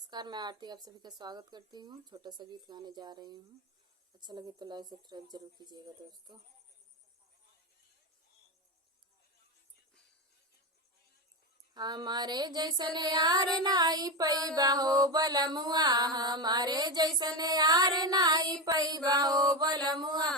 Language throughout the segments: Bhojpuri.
नमस्कार, मैं आरती आप सभी का स्वागत करती हूँ। छोटा सा गीत गाने जा रही हूँ। अच्छा लगे तो लाइक सब्सक्राइब जरूर कीजिएगा दोस्तों। हमारे जैसन यार नाई पैबा हो बलमुआ, हमारे जैसन यार नाई पैबा हो बलमुआ।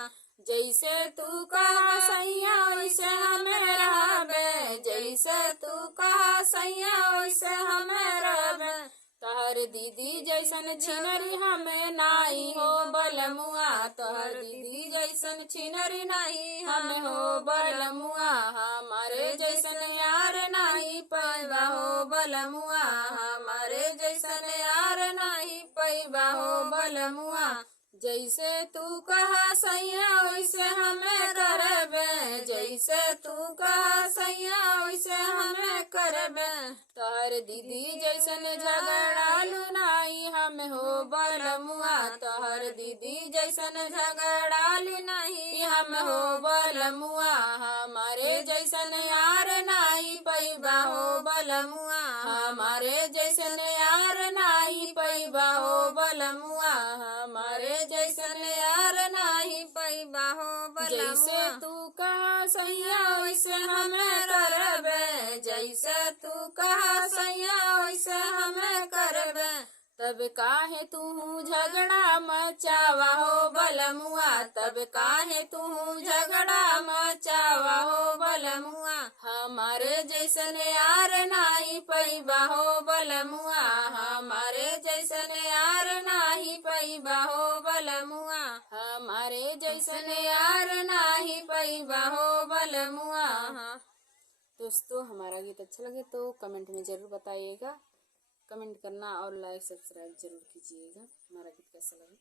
जैसे तू कहा सैया वैसे हमें रहबे, जैसे तू कहा सैया वैसे हमें रहबे। तोहर दीदी जैसन छिनरी हमें नाई हो बलमुआ, तोहर दीदी जैसन छिनरी नहीं हमें हो बलमुआ। हमारे जैसन यार नहीं पैबा हो बलमुआ, हमारे जैसन यार नहीं पैबा हो बलमुआ। जैसे तू कहा सैया वैसे हमें करबे, जैसे तू कहा सैया वैसे हमें करबे। तोहर दीदी जैसन झगड़ालू नाई हमें हो बलमुआ, तोहर दीदी जैसन झगड़ालू नहीं हम हो बलमुआ। हमारे जैसन यार नाई पैबा हो बलमुआ, हमारे जैसन यार नाई पैबा हो बलमुआ, हमारे जैसन यार नाही पैबा हो बलमुआ। जैसे तू कहा सैया वैसे हमें करबे, जैसे तू कहा सैया वैसे हमें करबे। तब काहे तू झगड़ा मचावा हो बलमुआ, तब काहे तू झगड़ा मचावा हो बलमुआ। हमारे जैसन यार नाही पैबा हो बलमुआ, हमारे जैसन यार नाही पैबा हो बलमुआ, हमारे जैसन यार नाही पैबा हो बलमुआ। दोस्तों, हमारा गीत अच्छा लगे तो कमेंट में जरूर बताइएगा। कमेंट करना और लाइक सब्सक्राइब जरूर कीजिएगा। हमारा गीत कैसा लगे।